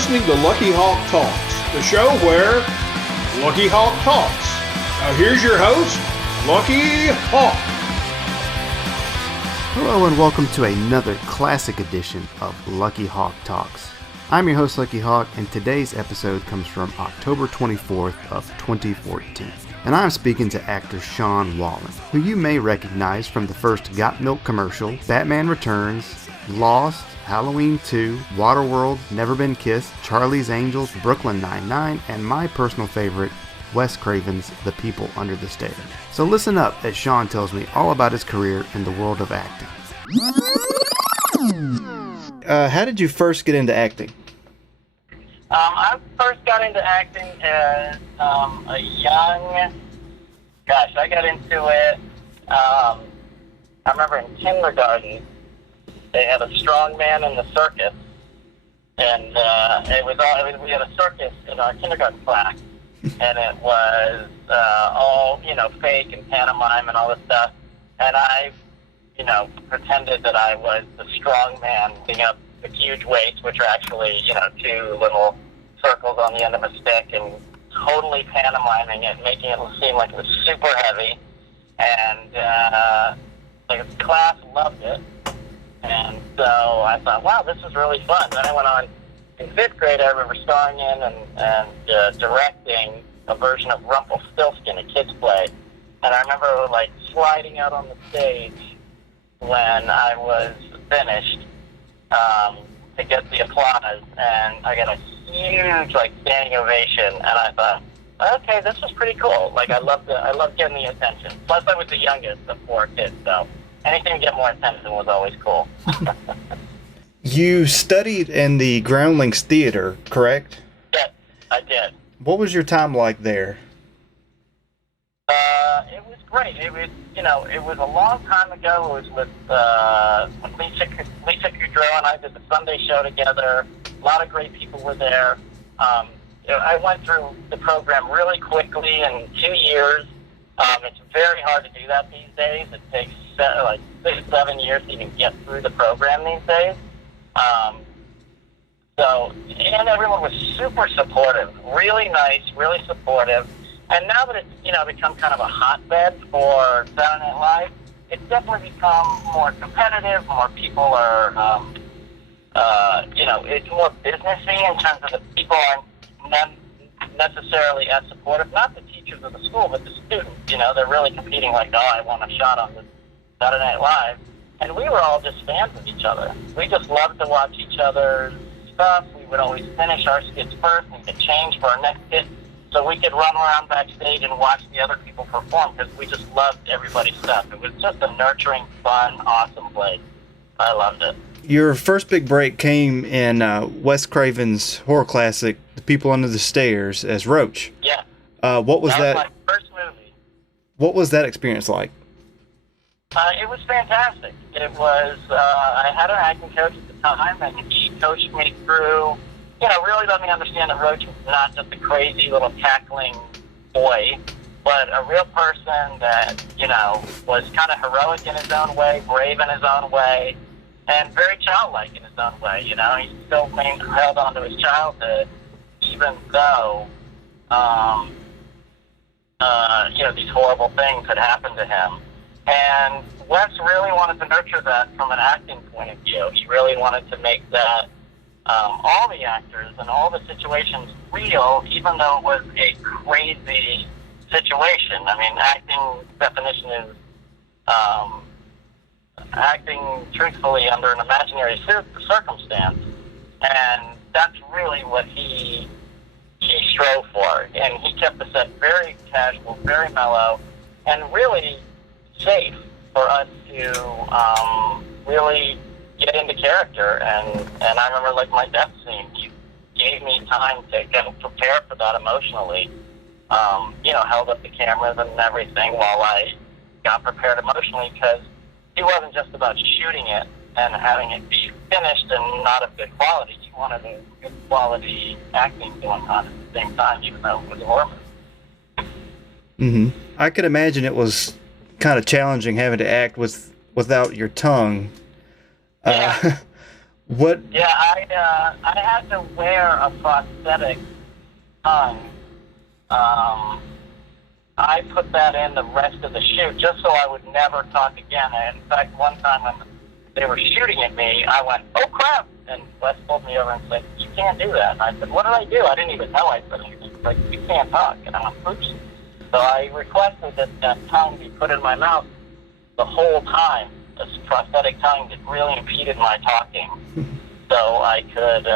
listening to Lucky Hawk Talks, the show where Lucky Hawk talks. Now here's your host, Lucky Hawk. Hello and welcome to another classic edition of Lucky Hawk Talks. I'm your host, Lucky Hawk, and today's episode comes from October 24th of 2014. And I'm speaking to actor Sean Whalen, who you may recognize from the first Got Milk commercial, Batman Returns, Lost, Halloween 2, Waterworld, Never Been Kissed, Charlie's Angels, Brooklyn Nine-Nine, and my personal favorite, Wes Craven's The People Under the Stairs. So listen up as Sean tells me all about his career in the world of acting. How did you first get into acting? I first got into acting as a young, I got into it, I remember in kindergarten, they had a strong man in the circus, and we had a circus in our kindergarten class, and it was all, fake and pantomime and all this stuff, and I, pretended that I was the strong man picking up the huge weights, which are actually, two little circles on the end of a stick, and totally pantomiming it, making it seem like it was super heavy, and the class loved it. And so I thought, wow, this is really fun. Then I went on in 5th grade. I remember starring in and directing a version of Rumpelstiltskin, a kid's play. And I remember sliding out on the stage when I was finished to get the applause, and I got a huge standing ovation. And I thought, okay, this was pretty cool. I loved getting the attention. Plus, I was the youngest of 4 kids, so anything to get more attention was always cool. You studied in the Groundlings Theater, correct? Yes, I did. What was your time like there? It was great. It was, it was a long time ago. It was with Lisa Kudrow and I did the Sunday show together. A lot of great people were there. I went through the program really quickly in 2 years. It's very hard to do that these days. It takes 6-7 years to even get through the program these days. And everyone was super supportive, really nice, really supportive. And now that it's, become kind of a hotbed for Saturday Night Live, it's definitely become more competitive. More people are, it's more businessy in terms of the people aren't necessarily as supportive. Not the teachers of the school, but the students. They're really competing I want a shot on this Saturday Night Live. And we were all just fans of each other. We just loved to watch each other's stuff. We would always finish our skits first and get changed for our next skit so we could run around backstage and watch the other people perform because we just loved everybody's stuff. It was just a nurturing, fun, awesome place. I loved it. Your first big break came in Wes Craven's horror classic, The People Under the Stairs, as Roach. Yeah. What was that? That was my first movie. What was that experience like? It was fantastic. It was, I had an acting coach at the time, and he coached me through, really let me understand that Roach was not just a crazy little cackling boy, but a real person that, was kind of heroic in his own way, brave in his own way, and very childlike in his own way. He still held on to his childhood, even though, these horrible things had happened to him. And Wes really wanted to nurture that from an acting point of view. He really wanted to make that all the actors and all the situations real, even though it was a crazy situation. I mean, acting definition is acting truthfully under an imaginary circumstance. And that's really what he strove for. And he kept the set very casual, very mellow, and really safe for us to really get into character. And I remember my death scene, he gave me time to prepare for that emotionally. Held up the cameras and everything while I got prepared emotionally, because he wasn't just about shooting it and having it be finished and not of good quality. He wanted a good quality acting going on at the same time, even though it was a horror movie. I could imagine it was kind of challenging having to act without your tongue. Yeah. What? Yeah, I had to wear a prosthetic tongue. I put that in the rest of the shoot just so I would never talk again. And in fact, one time when they were shooting at me, I went, "Oh crap!" And Wes pulled me over and said, "You can't do that." And I said, "What did I do?" I didn't even know I said anything. He's like, "You can't talk." And I went, "Oops." So I requested that tongue be put in my mouth the whole time. This prosthetic tongue that really impeded my talking. So I could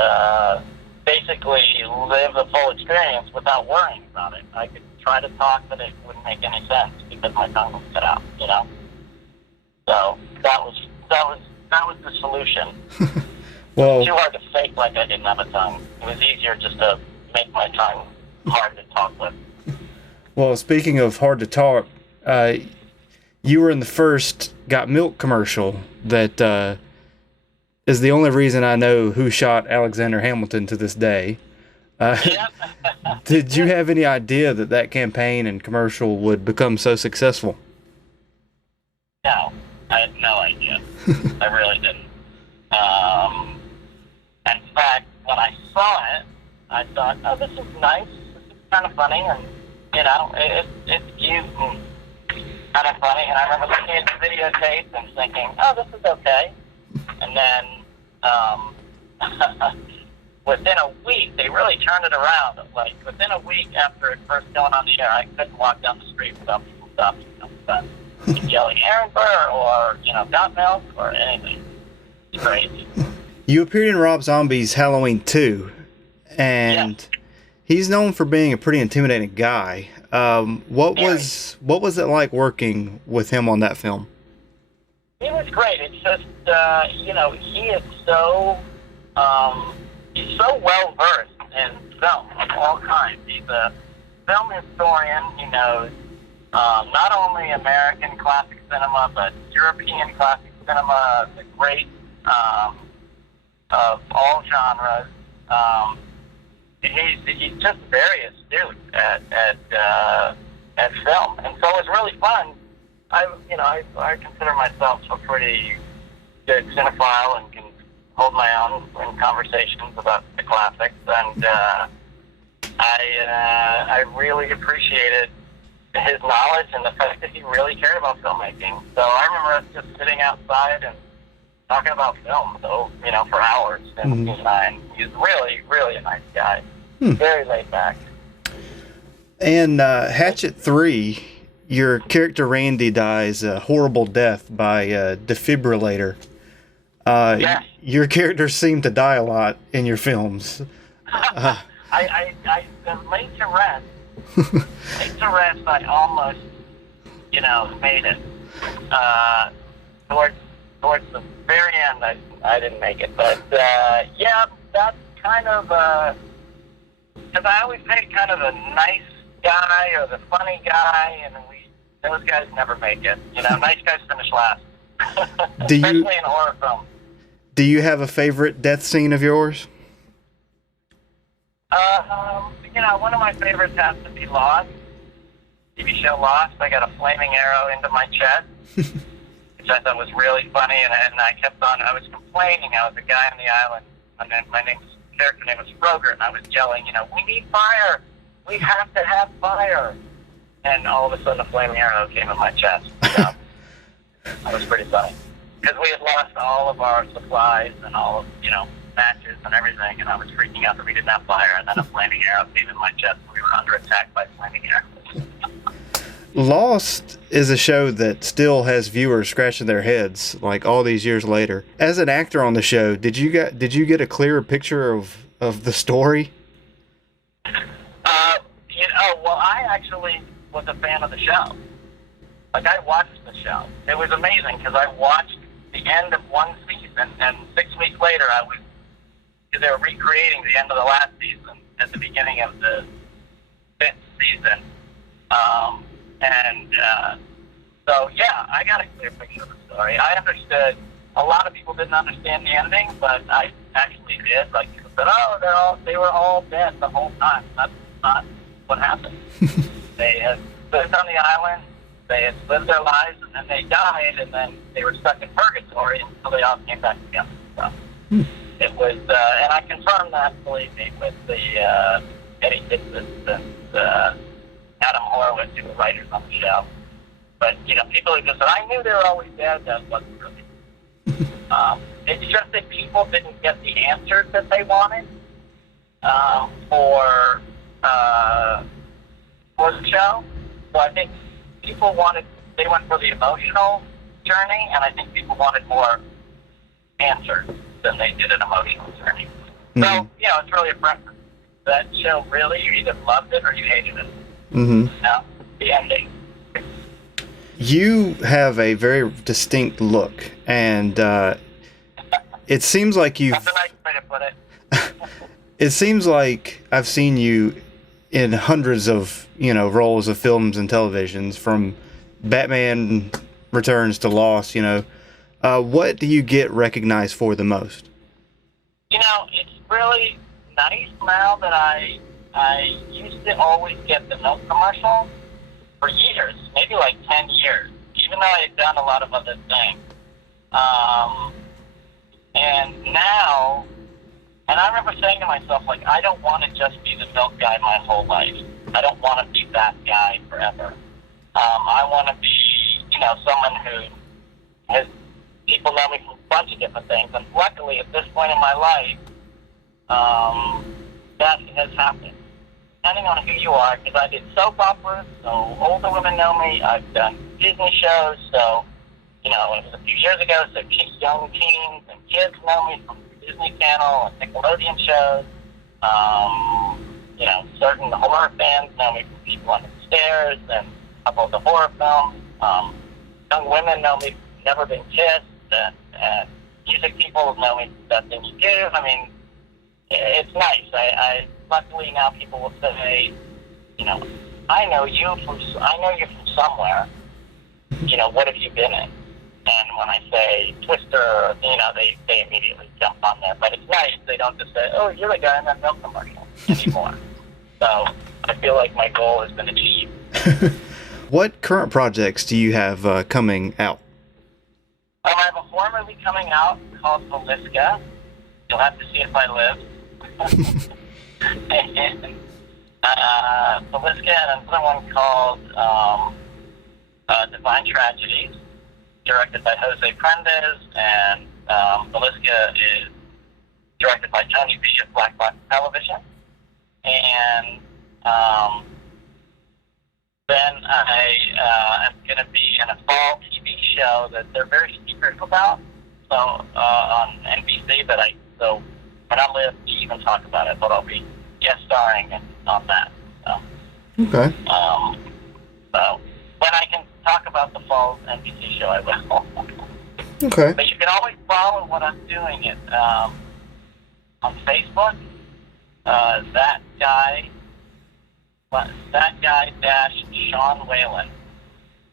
basically live the full experience without worrying about it. I could try to talk, but it wouldn't make any sense because my tongue was cut out, you know? So that was the solution. Well, Too hard to fake like I didn't have a tongue. It was easier just to make my tongue hard to talk with. well, speaking of hard to talk, you were in the first Got Milk commercial that is the only reason I know who shot Alexander Hamilton to this day. Yep. Did you have any idea that campaign and commercial would become so successful? No, I had no idea. I really didn't. In fact, when I saw it, I thought, "Oh, this is nice. This is kind of funny, and you know, it's cute and kind of funny." And I remember looking at the videotape and thinking, "Oh, this is okay." And then within a week, they really turned it around. Like within a week after it first going on the air, I couldn't walk down the street without people stopping me, yelling "Aaron Burr" or "Got Milk" or anything. It's crazy. You appeared in Rob Zombie's Halloween 2, and he's known for being a pretty intimidating guy. What was it like working with him on that film? It was great. It's just he is so he's so well versed in film of all kinds. He's a film historian. He knows not only American classic cinema but European classic cinema, the great of all genres. He's just very astute at film, and so it was really fun. I consider myself a pretty good cinephile and can hold my own in conversations about the classics, and I really appreciated his knowledge and the fact that he really cared about filmmaking. So I remember us just sitting outside and talking about film, for hours. And he's really, really a nice guy. Very laid back. And Hatchet 3, your character Randy dies a horrible death by defibrillator. Yes. Your characters seem to die a lot in your films. I laid to rest. Laid to rest, I almost, made it. Towards the very end, I didn't make it. But, that's kind of, because I always played kind of a nice guy or the funny guy, and those guys never make it. Nice guys finish last. Especially in a horror film. Do you have a favorite death scene of yours? One of my favorites has to be Lost. TV show Lost. I got a flaming arrow into my chest, which I thought was really funny, and I kept on. I was complaining. I was a guy on the island, and then my character name was Froger, and I was yelling, "We need fire! We have to have fire!" And all of a sudden, a flaming arrow came in my chest. That was pretty funny. Because we had lost all of our supplies and all of, matches and everything, and I was freaking out that we didn't have fire, and then a flaming arrow came in my chest, and we were under attack by flaming arrows. Lost is a show that still has viewers scratching their heads, like all these years later. As an actor on the show, did you get a clearer picture of the story? Well, I actually was a fan of the show. Like, I watched the show. It was amazing, because I watched the end of one season, and 6 weeks later, they were recreating the end of the last season at the beginning of the 5th season. So, I got a clear picture of the story. I understood. A lot of people didn't understand the ending, but I actually did. Like, people said, they were all dead the whole time. That's not what happened. They had lived on the island, they had lived their lives, and then they died, and then they were stuck in purgatory until they all came back together. So, It was, and I confirmed that, believe me, with the Eddie Dixon and Adam Horowitz, who were writers on the show. But, people who just said, I knew they were always dead, that wasn't true. It's just that people didn't get the answers that they wanted for the show. So I think people they went for the emotional journey, and I think people wanted more answers than they did an emotional journey. Mm-hmm. So, it's really a preference. That show, really, you either loved it or you hated it. Mm-hmm. The ending. You have a very distinct look, and it seems like you've... That's a nice way to put it. It seems like I've seen you in hundreds of, roles of films and televisions, from Batman Returns to Lost, What do you get recognized for the most? It's really nice now that I used to always get the milk commercial for years, maybe like 10 years, even though I had done a lot of other things. And now, and I remember saying to myself, I don't want to just be the milk guy my whole life. I don't want to be that guy forever. I want to be, someone who has, people know me from a bunch of different things, and luckily at this point in my life, that has happened. Depending on who you are, because I did soap operas, so older women know me. I've done Disney shows, so, it was a few years ago, so young teens and kids know me from Disney Channel and Nickelodeon shows. Certain horror fans know me from People Under the Stairs and a couple of the horror films. Young women know me from Never Been Kissed, and music people know me from That Thing You Do. I mean, it's nice. I luckily now people will say, I know you from somewhere. What have you been in? And when I say Twister, they immediately jump on there. But it's nice. They don't just say, oh, you're the guy in that milk commercial anymore. So I feel like my goal has been achieved. What current projects do you have coming out? I have a horror movie coming out called Veliska. You'll have to see if I live. And Veliska, and another one called Divine Tragedies, directed by Jose Prendes, and Veliska is directed by Tony B of Black Box Television. And then I am going to be in a fall TV show that they're very secretive about, so on NBC. So when I live to even talk about it, but I'll be guest starring on that. So. Okay. So when I can talk about the fall NBC show, I will. Okay. But you can always follow what I'm doing on Facebook. That guy Sean Whalen.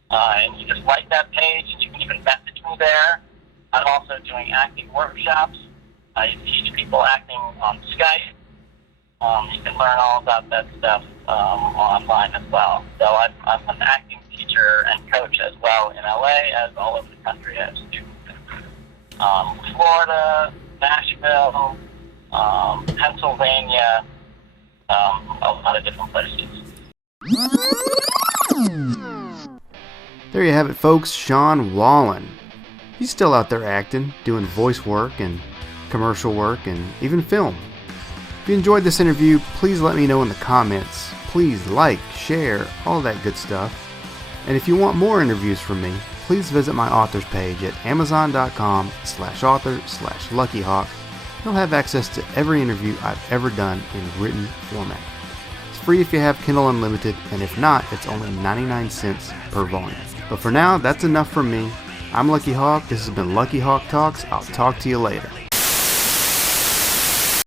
And you just like that page, and you can even message me there. I'm also doing acting workshops. I teach people acting on Skype. You can learn all about that stuff online as well. So I'm an acting teacher and coach as well in LA, as all over the country. I have students in Florida, Nashville, Pennsylvania, a lot of different places. There you have it, folks. Sean Whalen. He's still out there acting, doing voice work and commercial work and even film. If you enjoyed this interview, please let me know in the comments. Please like, share, all that good stuff. And if you want more interviews from me, please visit my authors page at amazon.com/author/luckyhawk. You'll have access to every interview I've ever done in written format. It's free if you have Kindle Unlimited, and if not, it's only 99 cents per volume. But for now, that's enough from me. I'm Lucky Hawk. This has been Lucky Hawk Talks. I'll talk to you later.